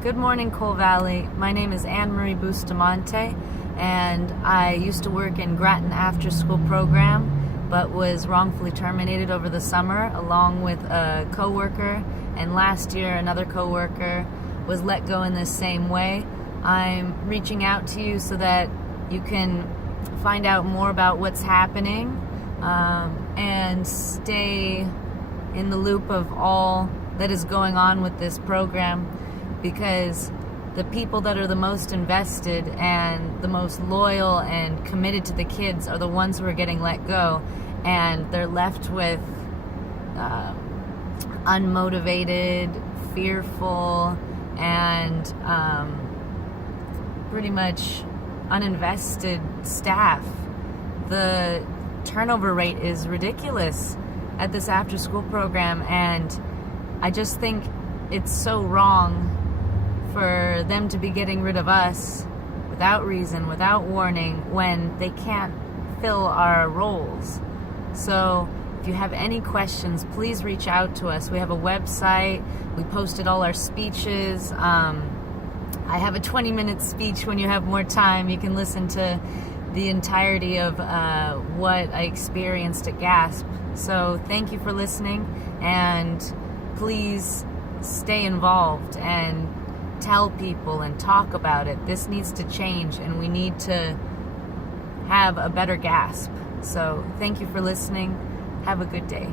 Good morning, Coal Valley. My name is Annmarie Bustamante, and I used to work in Grattan after-school program, but was wrongfully terminated over the summer, along with a coworker. And last year, another coworker was let go in this same way. I'm reaching out to you so that you can find out more about what's happening and stay in the loop of all that is going on with this program, because the people that are the most invested and the most loyal and committed to the kids are the ones who are getting let go, and they're left with unmotivated, fearful, and pretty much uninvested staff. The turnover rate is ridiculous at this after-school program, and I just think it's so wrong for them to be getting rid of us without reason, without warning, when they can't fill our roles. So if you have any questions, please reach out to us. We have a website. We posted all our speeches. I have a 20-minute speech. When you have more time, you can listen to the entirety of what I experienced at GASP. So thank you for listening, and please stay involved and tell people and talk about it. This needs to change, and we need to have a better GASP. So thank you for listening. Have a good day.